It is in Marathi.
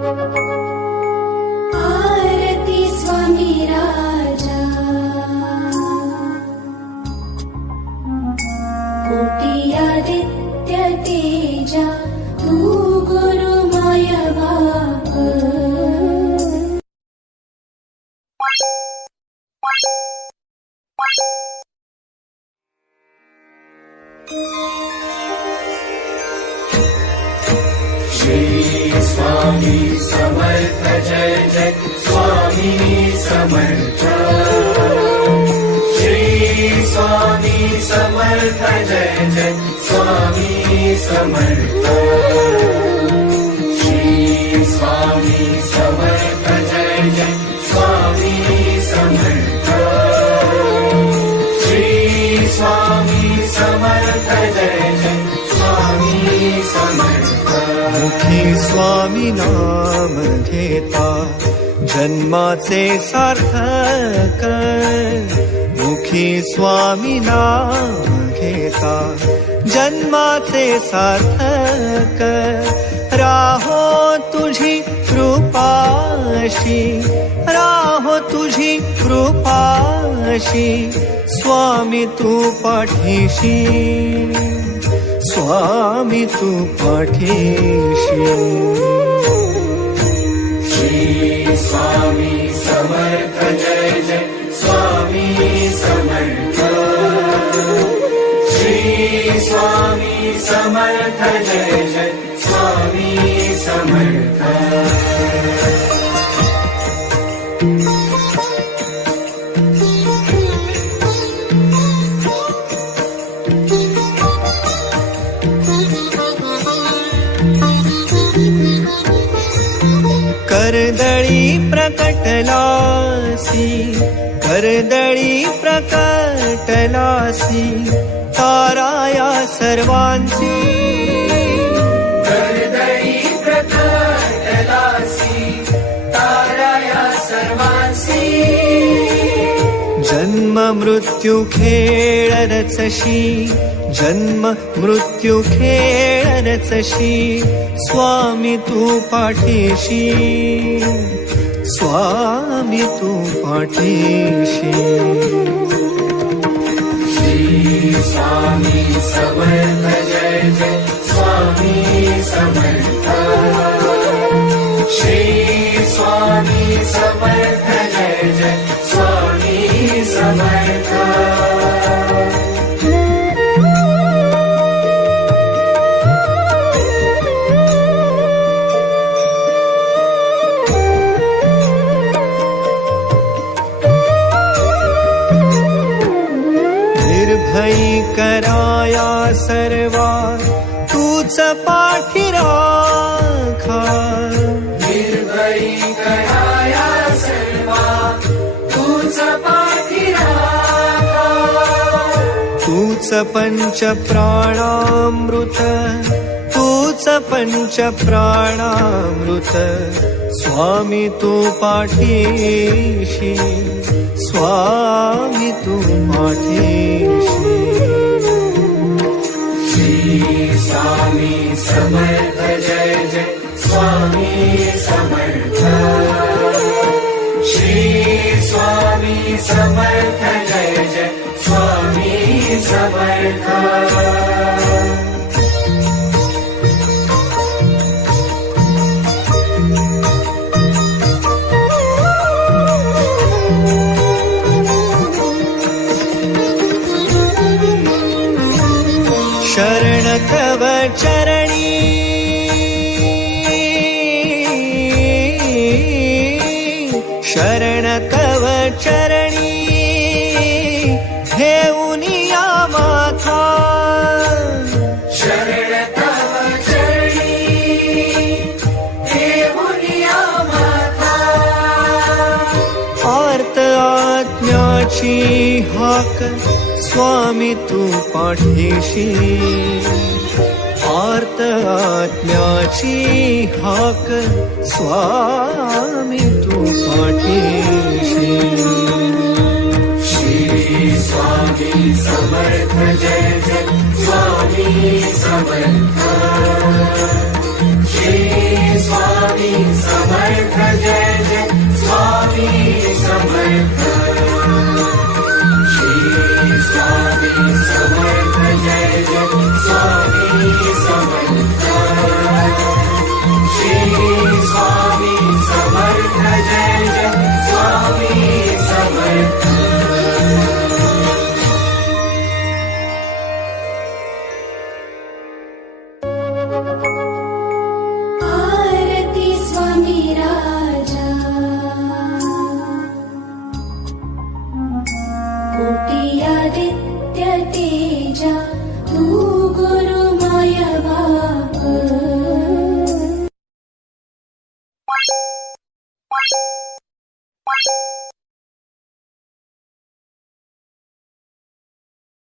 आरती स्वामी राजा, कोटी आदित्य तेजा, तू गुरु माया बाप. श्री स्वामी समर्थ जय जय स्वामी समर्थ. श्री स्वामी समर्थ जय जय स्वामी समर्थ. श्री स्वामी समर्थ जय जय स्वामी समर्थ. श्री स्वामी समर्थ जय जय स्वामी समर्थ. मुखी स्वामी नाम घेता जन्माचे सार्थक. मुखी स्वामी नाम घेता जन्माचे सार्थक. राहो तुझी कृपाशी, राहो तुझी कृपाशी, स्वामी तू पाठीशी, स्वामी तू पाठीशी. श्री स्वामी समर्थ जय जय स्वामी समर्थ. श्री स्वामी समर्थ जय जय स्वामी समर्थ. कर्दळी प्रकटलासी, कर्दळी प्रकटलासी, ताराया सर्वांची. कर्दळी प्रकटलासी, ताराया सर्वांसी. जन्म मृत्यू खेळ रचशी, जन्म मृत्यू खेळ रचशी, स्वामी तू पाठीशी, स्वामी तू पाठीशी. श्री स्वामी समर्थ जय जय स्वामी समर्थ. श्री स्वामी समर्थ जय जय स्वामी समर्थ. निर्भयी कराया सर्वा, तूच पाठी राखा. निर्भयी कराया सर्वा, तूच पाठी राखा. तूच पंच प्राणामृत, तूच पंच प्राणामृत, स्वामी तू पाठीशी, स्वामी तू पाठीशी. श्री स्वामी समर्थ जय जय स्वामी समर्थ. श्री स्वामी समर्थ जय जय स्वामी समर्थ. शरण तव चरणी, शरण तव चरणी, घेऊनिया माथा. शरण तव चरणी, घेऊनिया माथा. आर्त आत्म्याची हाक, स्वामी तू पाठीशी, आर्त आत्म्याची हाक, स्वामी तू पाठीशी. श्री स्वामी समर्थ जय जय स्वामी समर्थ. श्री स्वामी समर्थ